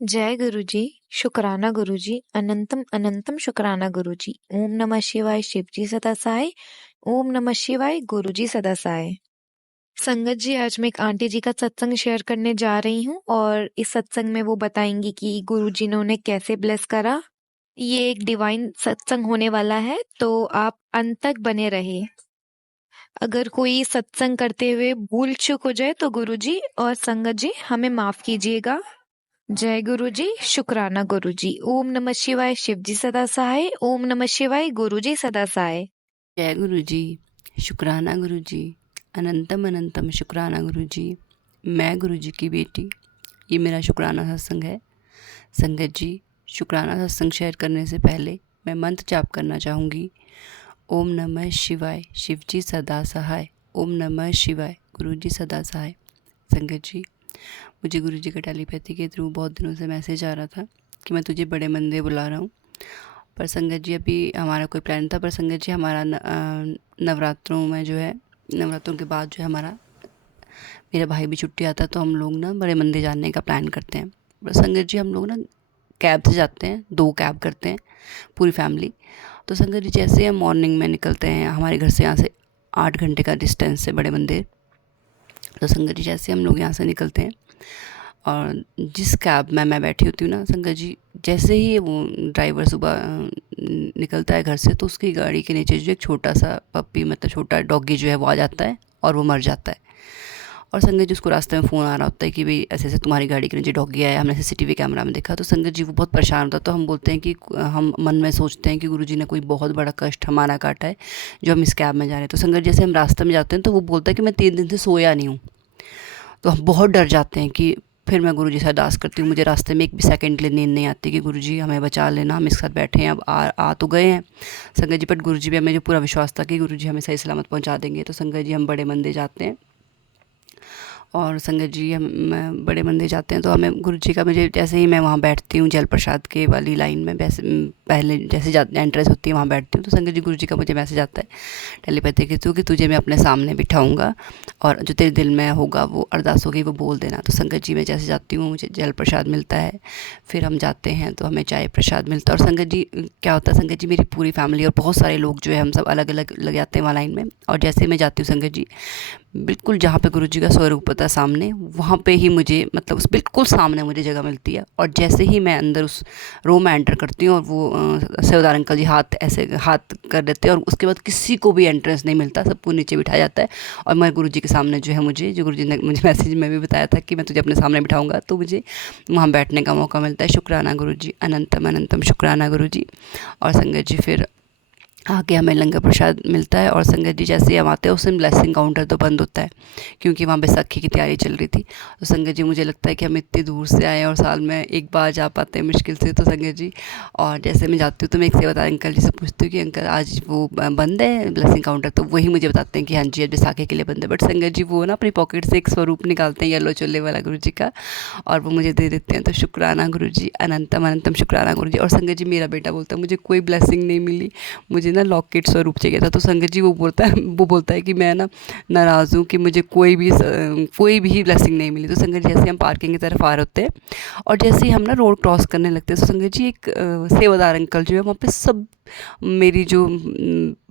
जय गुरुजी। शुक्राना गुरुजी। अनंतम अनंतम शुक्राना गुरुजी। ओम नमः शिवाय शिवजी सदा सहाय। ओम नमः शिवाय गुरुजी सदा सहाय। संगत जी, आज मैं एक आंटी जी का सत्संग शेयर करने जा रही हूँ और इस सत्संग में वो बताएंगी कि गुरुजी ने उन्हें कैसे ब्लेस करा। ये एक डिवाइन सत्संग होने वाला है, तो आप अंत तक बने रहे। अगर कोई सत्संग करते हुए भूल चूक हो जाए तो गुरुजी और संगत जी हमें माफ कीजिएगा। जय गुरु जी। शुक्राना गुरु जी। ओम नमः शिवाय शिवजी सदा सहाय। ओम नमः शिवाय गुरुजी सदा सहाय। जय गुरु जी। शुक्राना गुरु जी। अनंतम अनंतम शुक्राना गुरु जी। मैं गुरु जी की बेटी, ये मेरा शुक्राना सत्संग है। संगत जी, शुक्राना सत्संग शेयर करने से पहले मैं मंत्र जाप करना चाहूँगी। ओम नमः शिवाय शिवजी सदा सहाय। ओम नमः शिवाय गुरु जी सदा सहाय। संगत जी, मुझे गुरु जी का टेलीपैथी के थ्रू बहुत दिनों से मैसेज आ रहा था कि मैं तुझे बड़े मंदिर बुला रहा हूँ। पर संगत जी अभी हमारा कोई प्लान था, पर संगत जी हमारा नवरात्रों में जो है, नवरात्रों के बाद जो है हमारा, मेरा भाई भी छुट्टी आता है तो हम लोग ना बड़े मंदिर जाने का प्लान करते हैं। पर संगत जी हम लोग ना कैब से जाते हैं, 2 कैब करते हैं पूरी फैमिली। तो संगत जी जैसे हम मॉर्निंग में निकलते हैं, हमारे घर से यहाँ से 8 घंटे का डिस्टेंस है बड़े मंदिर। तो संगत जी जैसे हम लोग यहाँ से निकलते हैं और जिस कैब में मैं बैठी होती हूँ ना संगत जी, जैसे ही वो ड्राइवर सुबह निकलता है घर से, तो उसकी गाड़ी के नीचे जो एक छोटा सा पप्पी, मतलब छोटा डॉगी जो है वो आ जाता है और वो मर जाता है। और संगत जी उसको रास्ते में फ़ोन आ रहा होता है कि भाई ऐसे ऐसे तुम्हारी गाड़ी के नीचे डॉगी आया, हमने सीसीटीवी कैमरा में देखा। तो संगत जी वो बहुत परेशान होता है। तो हम बोलते हैं कि हम मन में सोचते हैं कि गुरुजी ने कोई बहुत बड़ा कष्ट हमारा काटा है जो हम इस कैब में जा रहे हैं। तो संगत जैसे हम रास्ते में जाते हैं तो वो बोलता है कि मैं 3 दिन से सोया नहीं हूँ। तो हम बहुत डर जाते हैं कि फिर मैं गुरुजी से अरदास करती हूँ, मुझे रास्ते में एक भी सेकंड के लिए नींद नहीं आती कि गुरुजी हमें बचा लेना, हम इसके साथ बैठे हैं, अब आ तो गए हैं संगत जी। बट गुरुजी पे हमें जो पूरा विश्वास था कि गुरुजी हमें सही सलामत पहुँचा देंगे। तो संगत जी हम बड़े मंदिर जाते हैं और संगत जी हम बड़े मंदिर जाते हैं तो हमें गुरुजी का, मुझे जैसे ही मैं वहाँ बैठती हूँ जल प्रसाद के वाली लाइन में, वैसे पहले जैसे एंट्रेंस होती है वहाँ बैठती हूँ, तो संगत जी गुरुजी का मुझे मैसेज आता है टेलीपैथी के थ्रू कि तुझे मैं अपने सामने बिठाऊंगा और जो तेरे दिल में होगा वो अरदास होगी वो बोल देना। तो संगत जी मैं जैसे जाती हूँ मुझे जल प्रसाद मिलता है, फिर हम जाते हैं तो हमें चाय प्रसाद मिलता है। और संगत जी क्या होता है, संगत जी मेरी पूरी फैमिली और बहुत सारे लोग जो है हम सब अलग अलग लग जाते हैं वहाँ लाइन में। और जैसे मैं जाती हूँ संगत जी, बिल्कुल जहाँ पे गुरुजी का स्वरूप होता है सामने, वहाँ पे ही मुझे, मतलब उस बिल्कुल सामने मुझे जगह मिलती है। और जैसे ही मैं अंदर उस रो में एंटर करती हूँ और वो सेवादार अंकल जी हाथ ऐसे हाथ कर देते हैं और उसके बाद किसी को भी एंट्रेंस नहीं मिलता, सबको नीचे बिठाया जाता है। और मैं गुरुजी के सामने जो है, मुझे जो गुरुजी ने मुझे मैसेज में भी बताया था कि मैं तुझे अपने सामने बिठाऊंगा, तो मुझे वहाँ बैठने का मौका मिलता है। शुक्राना गुरुजी, अनंतम अनंतम शुक्राना गुरुजी। और संगत जी फिर आके हमें लंगर प्रसाद मिलता है। और संगत जी जैसे ही हम आते हैं उस दिन ब्लेसिंग काउंटर तो बंद होता है क्योंकि वहाँ बैसाखी की तैयारी चल रही थी। तो संगत जी मुझे लगता है कि हम इतनी दूर से आए हैं और साल में एक बार जा पाते हैं मुश्किल से। तो संगत जी, और जैसे मैं जाती हूँ तो मैं एक सेवादार अंकल जी से पूछती हूँ कि अंकल आज वो बंद है ब्लेसिंग काउंटर, तो वही मुझे बताते हैं कि हाँ जी आज बैसाखी के लिए बंद है। बट संगत जी वो ना अपनी पॉकेट से एक स्वरूप निकालते हैं येलो चोले वाला गुरु जी का और वो मुझे दे देते हैं। तो शुक्राना गुरु जी, अनंतम अनंतम शुक्राना गुरु जी। और संगत जी मेरा बेटा बोलता है मुझे कोई ब्लेसिंग नहीं मिली, मुझे ना लॉकेट स्वरूप चाहिए था। तो संगत जी वो बोलता है कि मैं ना नाराज़ हूँ कि मुझे कोई भी ब्लेसिंग नहीं मिली। तो संगत जी जैसे हम पार्किंग की तरफ आ रहे होते हैं और जैसे ही हम ना रोड क्रॉस करने लगते हैं, तो संगत जी एक सेवादार अंकल जो है वहाँ पे सब, मेरी जो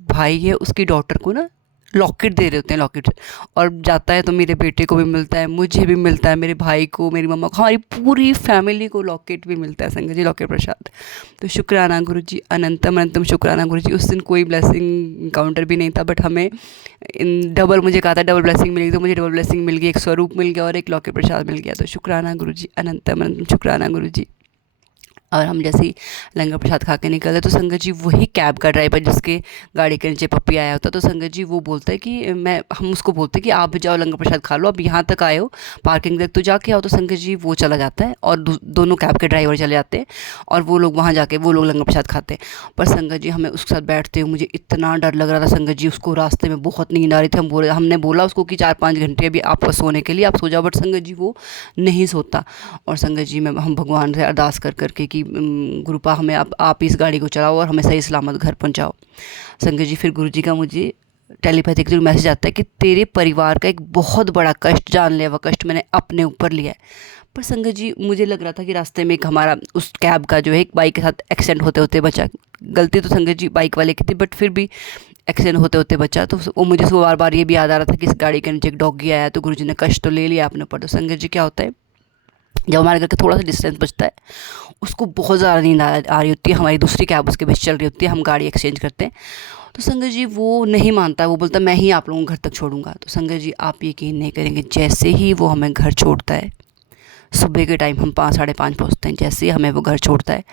भाई है उसकी डॉटर को ना लॉकेट दे रहे होते हैं, लॉकेट। और जाता है तो मेरे बेटे को भी मिलता है, मुझे भी मिलता है, मेरे भाई को, मेरी मम्मा को, हमारी पूरी फैमिली को लॉकेट भी मिलता है संगत जी, लॉकेट प्रसाद। तो शुक्राना गुरु जी, अनंतम अनंतम शुक्राना गुरु जी। उस दिन कोई ब्लेसिंग काउंटर भी नहीं था, बट हमें इन डबल, मुझे कहा था डबल ब्लेसिंग मिलेगी, तो मुझे डबल ब्लेसिंग मिल गई, एक स्वरूप मिल गया और एक लॉकेट प्रसाद मिल गया। तो शुक्राना गुरु जी, अनंतम अनंतम शुक्राना गुरु जी। और हम जैसे ही लंगर प्रसाद खा के निकले तो संगत जी वही कैब का ड्राइवर जिसके गाड़ी के नीचे पप्पी आया होता, तो संगत जी वो बोलता है कि हम उसको बोलते हैं कि आप भी जाओ लंगर प्रसाद खा लो, अब यहाँ तक आए हो पार्किंग तक तो जाके आओ। तो संगत जी वो चला जाता है और दोनों कैब के ड्राइवर चले जाते हैं और वो लोग वहाँ जाके वो लोग लंगर प्रसाद खाते हैं। पर संगत जी हमें उसके साथ बैठते हुए मुझे इतना डर लग रहा था संगत जी, उसको रास्ते में बहुत नींद आ रही थी। हमने बोला उसको कि 4-5 घंटे अभी आपका सोने के लिए, आप सो जाओ, बट संगत जी वो नहीं सोता। और संगत जी में हम भगवान से अरदास कर करके कि गुरुपा हमें आप इस गाड़ी को चलाओ और हमें सही सलामत घर पहुंचाओ। संगत जी फिर गुरु जी का मुझे टेलीपैथिक जो मैसेज आता है कि तेरे परिवार का एक बहुत बड़ा कष्ट, जानलेवा कष्ट मैंने अपने ऊपर लिया है। पर संगत जी मुझे लग रहा था कि रास्ते में एक हमारा उस कैब का जो है एक बाइक के साथ एक्सीडेंट होते होते बचा। गलती तो संगत जी बाइक वाले की थी, बट फिर भी एक्सीडेंट होते होते बचा। तो वो मुझे उसको बार बार ये भी याद आ रहा था कि इस गाड़ी के नीचे एक डॉगी आया, तो गुरुजी ने कष्ट तो ले लिया अपने ऊपर। तो संगत जी क्या होता है, जब हमारे घर का थोड़ा सा डिस्टेंस बचता है, उसको बहुत ज़्यादा नींद आ रही होती है, हमारी दूसरी कैब उसके बीच चल रही होती है, हम गाड़ी एक्सचेंज करते हैं। तो संगत जी वो नहीं मानता, वो बोलता मैं ही आप लोगों को घर तक छोड़ूंगा। तो संगत जी आप यकीन नहीं करेंगे, जैसे ही वो हमें घर छोड़ता है, सुबह के टाइम हम 5 साढ़े 5 पहुँचते हैं, जैसे ही हमें वो घर छोड़ता है,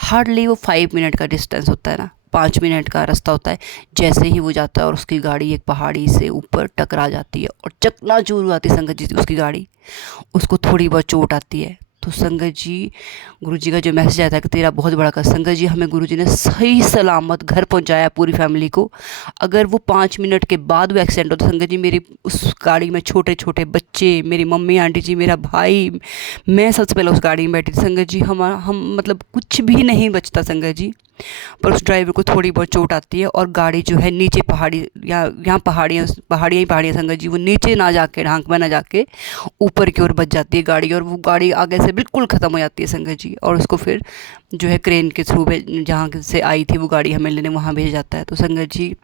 हार्डली वो 5 मिनट का डिस्टेंस होता है ना, 5 मिनट का रास्ता होता है। जैसे ही वो जाता है और उसकी गाड़ी एक पहाड़ी से ऊपर टकरा जाती है और चकनाचूर हो जाती है संगत जी उसकी गाड़ी, उसको थोड़ी बहुत चोट आती है। तो संगत जी गुरुजी का जो मैसेज आया था कि तेरा बहुत बड़ा कष्ट, संगत जी हमें गुरुजी ने सही सलामत घर पहुंचाया पूरी फैमिली को। अगर वो 5 मिनट के बाद वो एक्सीडेंट होता, संगत जी मेरी उस गाड़ी में छोटे छोटे बच्चे, मेरी मम्मी आंटी जी, मेरा भाई, मैं सबसे पहले उस गाड़ी में बैठी थी संगत जी। हम मतलब कुछ भी नहीं बचता संगत जी। पर उस ड्राइवर को थोड़ी बहुत चोट आती है और गाड़ी जो है नीचे पहाड़ी, यहाँ पहाड़ियाँ पहाड़ियाँ ही पहाड़ियाँ संगत जी, वो नीचे ना जाके, ढांक में ना जाके ऊपर की ओर बच जाती है गाड़ी, और वो गाड़ी आगे से बिल्कुल ख़त्म हो जाती है संगत जी। और उसको फिर जो है क्रेन के थ्रू जहाँ से आई थी वो गाड़ी हमें लेने वहाँ भेज जाता है। तो संगत जी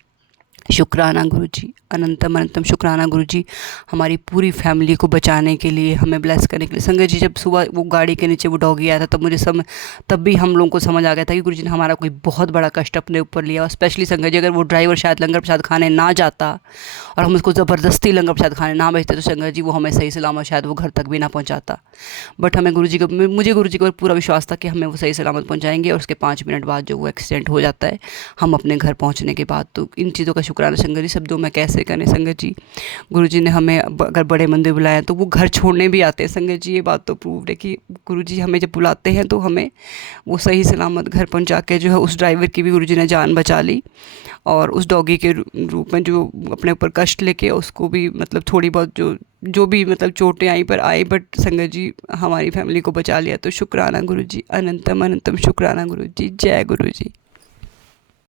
शुक्राना गुरुजी, अनंतम अनंतम शुक्राना गुरुजी, हमारी पूरी फैमिली को बचाने के लिए, हमें ब्लेस करने के लिए। संगत जी जब सुबह वो गाड़ी के नीचे वो डॉगी आया था, तब भी हम लोगों को समझ आ गया था कि गुरुजी ने हमारा कोई बहुत बड़ा कष्ट अपने ऊपर लिया। और स्पेशली संगत जी अगर वो ड्राइवर शायद लंगर प्रसाद खाने ना जाता और हम उसको ज़बरदस्ती लंगर प्रसाद खाने ना भेजते, तो संगत जी वो हमें सही सलामत शायद वो घर तक भी ना पहुँचाता। बट हमें गुरुजी को, मुझे गुरुजी को पूरा विश्वास था कि हमें वो सही सलामत पहुँचाएंगे। और उसके 5 मिनट बाद जो वो एक्सीडेंट हो जाता है हम अपने घर पहुँचने के बाद, तो इन चीज़ों का शुक्राना संगत जी शब्दों में कैसे करें संगत जी। गुरुजी ने हमें अगर बड़े मंदिर बुलाया तो वो घर छोड़ने भी आते हैं संगत जी। ये बात तो प्रूव है कि गुरुजी हमें जब बुलाते हैं तो हमें वो सही सलामत घर पहुंचा के जो है उस ड्राइवर की भी गुरुजी ने जान बचा ली। और उस डॉगी के रूप में जो अपने ऊपर कष्ट लेके उसको भी मतलब थोड़ी बहुत जो भी मतलब चोटें आई पर आई, बट संगत जी हमारी फैमिली को बचा लिया। तो शुक्राना गुरुजी, अनंतम अनंतम शुक्राना गुरुजी। जय गुरुजी।